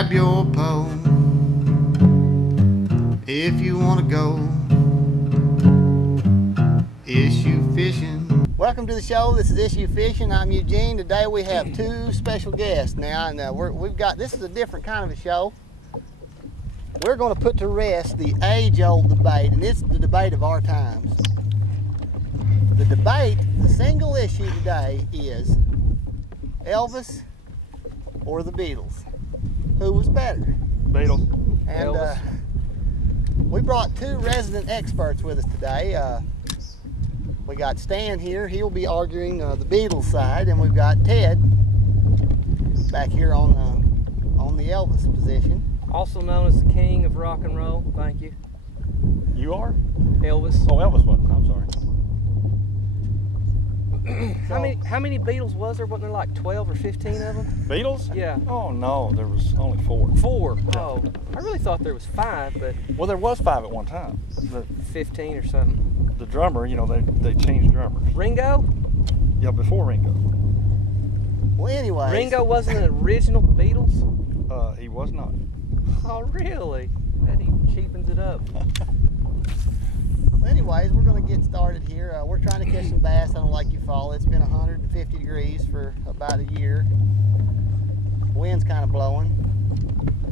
grab your pole if you want to go issue fishing. Welcome to the show. This is Issue Fishing. I'm Eugene. Today we have two special guests now, and we've got, this is a different kind of a show. We're going to put to rest the age-old debate, and it's the debate of our times. The debate, the single issue today is Elvis or the Beatles. Who was better? Beatles. And we brought two resident experts with us today. We got Stan here. He'll be arguing the Beatles side, and we've got Ted back here on the Elvis position. Also known as the king of rock and roll. Thank you. You are? Elvis. Oh, Elvis was. I'm sorry. How many Beatles was there? Wasn't there like 12 or 15 of them? Beatles? Yeah. Oh no, there was only 4. 4? Yeah. Oh, I really thought there was 5, but... Well, there was 5 at one time. 15 or something. The drummer, you know, they changed drummers. Ringo? Yeah, before Ringo. Well, anyway. Ringo wasn't an original Beatles? He was not. Oh, really? That cheapens it up. Anyways, we're going to get started here. We're trying to catch some bass on Lake Eufaula. It's been 150 degrees for about a year. Wind's kind of blowing.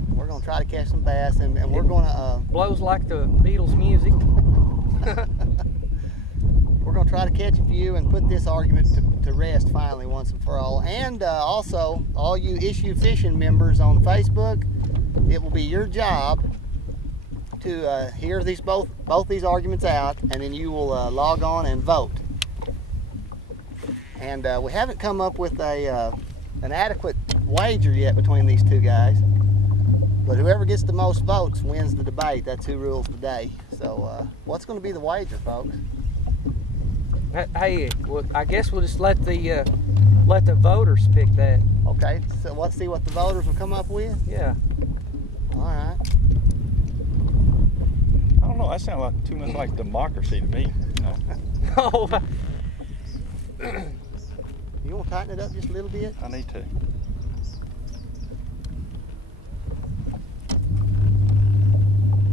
We're going to try to catch some bass, and we're going to... Blows like the Beatles music. We're going to try to catch a few and put this argument to rest finally once and for all. And also, all you Issue Fishing members on Facebook, it will be your job to hear these both these arguments out, and then you will log on and vote. And we haven't come up with an adequate wager yet between these two guys, but whoever gets the most votes wins the debate. That's who rules today. So what's going to be the wager, folks? Hey, well, I guess we'll just let the voters pick that. Okay, so let's see what the voters will come up with. Yeah. All right. I don't know. That sounds like too much like democracy to me. You know. Oh. You want to tighten it up just a little bit? I need to.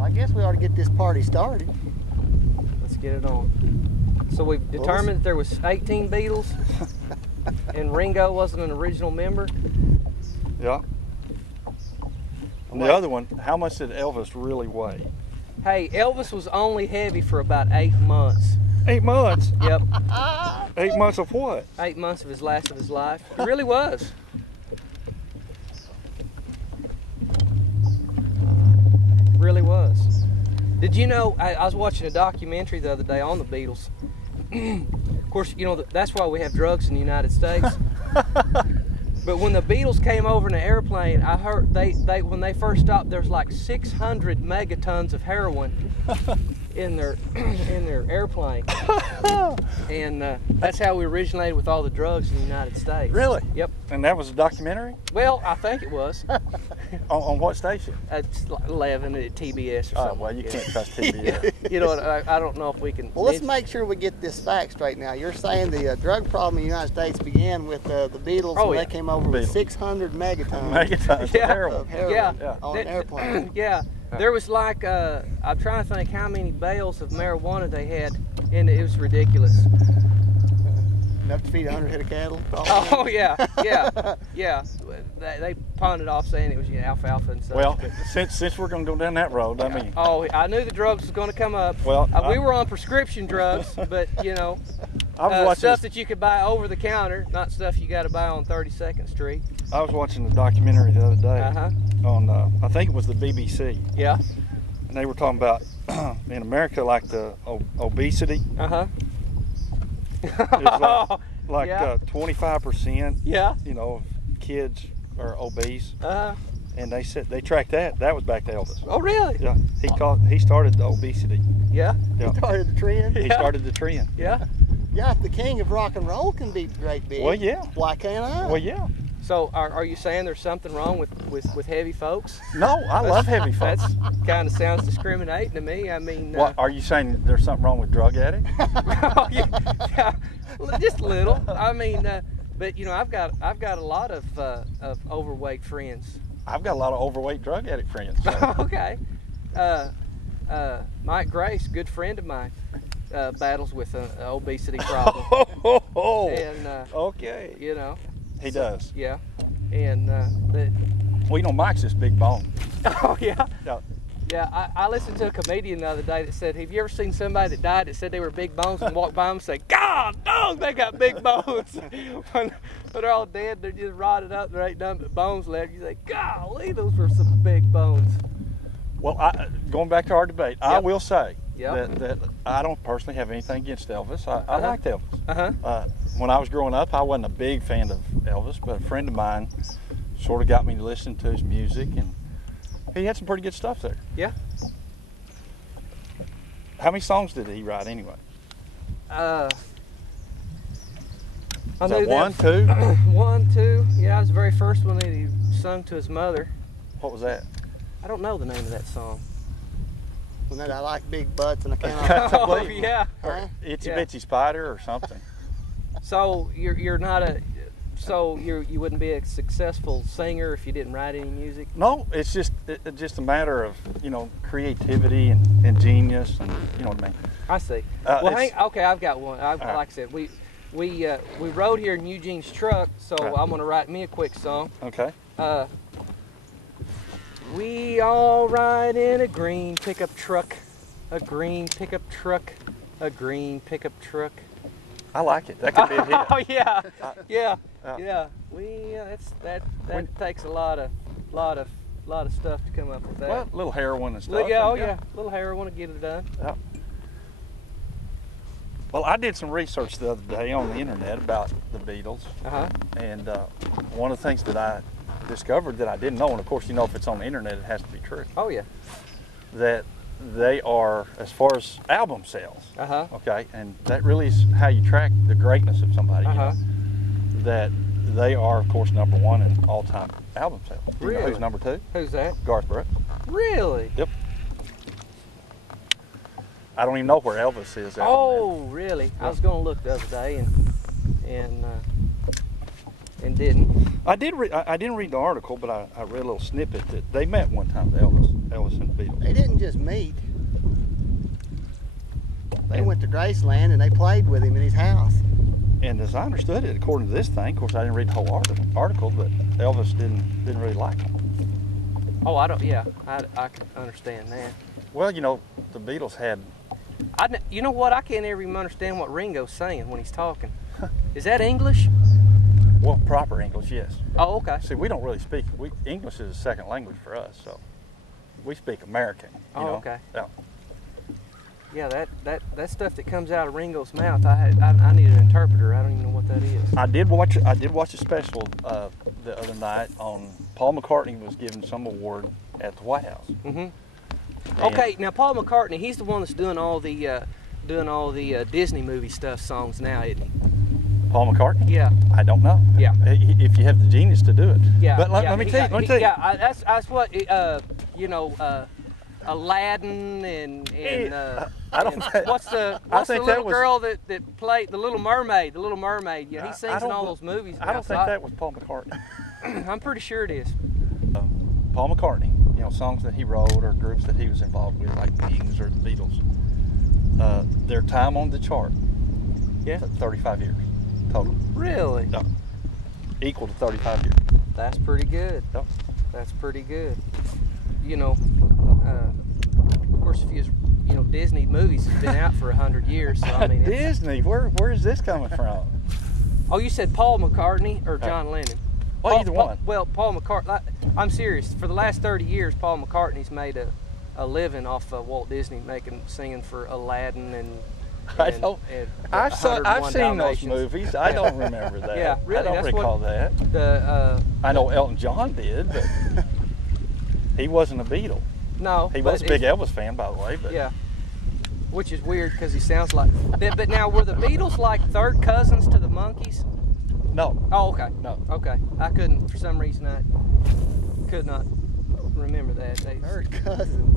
I guess we ought to get this party started. Let's get it on. So we've determined that there was 18 Beatles, and Ringo wasn't an original member. Yeah. And the other one, how much did Elvis really weigh? Hey, Elvis was only heavy for about 8 months. 8 months? Yep. 8 months of what? 8 months of his life. It really was. Really was. Did you know, I was watching a documentary the other day on the Beatles. Of course, you know, that's why we have drugs in the United States. But when the Beatles came over in an airplane, I heard when they first stopped, there's like 600 megatons of heroin in their airplane, and that's how we originated with all the drugs in the United States. Really? Yep. And that was a documentary? Well, I think it was. on what station? It's like 11 at TBS or something. Oh, well, you can't trust TBS. You know, I don't know if we can. Well, let's make sure we get this fact straight now. You're saying the drug problem in the United States began with the Beatles, when they came over with 600 megatons, Megatons Yeah. of heroin. Yeah. on an airplane. Yeah. There was like, I'm trying to think how many bales of marijuana they had, and it was ridiculous. Enough to feed 100 head of cattle? Oh, yeah. They pawned it off saying it was alfalfa and stuff. Well, since we're going to go down that road, I mean... Oh, I knew the drugs was going to come up. Well, we were on prescription drugs, but, you know, stuff that you could buy over the counter, not stuff you got to buy on 32nd Street. I was watching a documentary the other day on, I think it was the BBC. Yeah. And they were talking about, in America, like the obesity. It's like 25%, you know, kids are obese. And they said they tracked that. That was back to Elvis. Oh, really? Yeah. He started the obesity. Yeah. He started the trend. He started the trend. Yeah. Yeah, if the king of rock and roll can be great big, well, yeah. Why can't I? Well, yeah. So are you saying there's something wrong with heavy folks? No, I love heavy folks. That kind of sounds discriminating to me. I mean, what are you saying? There's something wrong with drug addicts? Oh, yeah, just a little. I mean, but you know, I've got a lot of overweight friends. I've got a lot of overweight drug addict friends. So. Okay. Mike Grace, good friend of mine, battles with an obesity problem. And okay. You know. He does. Yeah. And well, you know, Mike's this big bone. Oh yeah. Yeah. Yeah, I listened to a comedian the other day that said, have you ever seen somebody that died that said they were big bones and walked by them and say, God, dog, they got big bones. when they're all dead, they're just rotted up, there ain't nothing but bones left. You say, golly, those were some big bones. Well, going back to our debate, I will say that I don't personally have anything against Elvis. I liked Elvis. When I was growing up, I wasn't a big fan of Elvis, but a friend of mine sort of got me to listen to his music, and he had some pretty good stuff there. Yeah. How many songs did he write anyway? I Was that one, two? 1, 2. Yeah, that was the very first one that he sung to his mother. What was that? I don't know the name of that song. Well, I like big butts and I cannot. Oh yeah. Huh? Itsy Bitsy Spider or something. So you're not a. So you wouldn't be a successful singer if you didn't write any music? No, it's just a matter of, you know, creativity and genius, and you know what I mean. I see. Well, okay, I've got one. Like I said, we rode here in Eugene's truck, so I'm gonna write me a quick song. Okay. We all ride in a green pickup truck, a green pickup truck, a green pickup truck. I like it. That could be a hit. Oh yeah, yeah. That takes a lot of stuff to come up with that. Well, a little heroin and stuff. Yeah, a little heroin to get it done. Yeah. Well, I did some research the other day on the internet about the Beatles, and one of the things that I discovered that I didn't know, and of course, you know, if it's on the internet, it has to be true. Oh yeah. That they are, as far as album sales, okay, and that really is how you track the greatness of somebody. You know, that they are, of course, #1 in all-time album sales. Do you know who's number 2? Who's that? Garth Brooks. Really? Yep. I don't even know where Elvis is. Oh, really? Yep. I was going to look the other day and didn't. I didn't read the article, but I read a little snippet that they met one time, Elvis and the Beatles. They didn't just meet. They went to Graceland and they played with him in his house. And as I understood it, according to this thing, of course I didn't read the whole article, but Elvis didn't really like him. Oh, I can understand that. Well, you know, the Beatles had. You know what? I can't ever even understand what Ringo's saying when he's talking. Is that English? Well, proper English, yes. Oh, okay. See, we don't really speak. English is a second language for us, so we speak American. You know? Okay. Yeah. Yeah, that stuff that comes out of Ringo's mouth, I need an interpreter. I don't even know what that is. I did watch a special the other night on Paul McCartney was given some award at the White House. Okay, now Paul McCartney, he's the one that's doing all the Disney movie stuff songs now, isn't he? Paul McCartney? Yeah. I don't know. Yeah. If you have the genius to do it. Yeah. But let me tell you. Yeah, that's what you know. Aladdin and I don't think, what's the little girl that played the Little Mermaid? The Little Mermaid. Yeah, he sings in all those movies. I don't think that was Paul McCartney. I'm pretty sure it is. Paul McCartney, you know, songs that he wrote or groups that he was involved with, like the Wings or the Beatles. Their time on the chart. Yeah. 35 years total. Really? No. Equal to 35 years. That's pretty good. Yep. That's pretty good. You know, of course, Disney movies have been out for 100 years. So I mean, Disney, where is this coming from? Oh, you said Paul McCartney or John Lennon? Well, either one. Well, Paul McCartney. I'm serious. For the last 30 years, Paul McCartney's made a living off of Walt Disney, singing for Aladdin and. I've seen those movies. I don't remember that. Yeah, really. I don't recall that. I know Elton John did, but he wasn't a Beatle. No. He was a big Elvis fan, by the way. But. Yeah. Which is weird because he sounds like. But now, were the Beatles like third cousins to the Monkees? No. Oh, okay. No. Okay. I couldn't, for some reason, I could not remember that. Third cousins.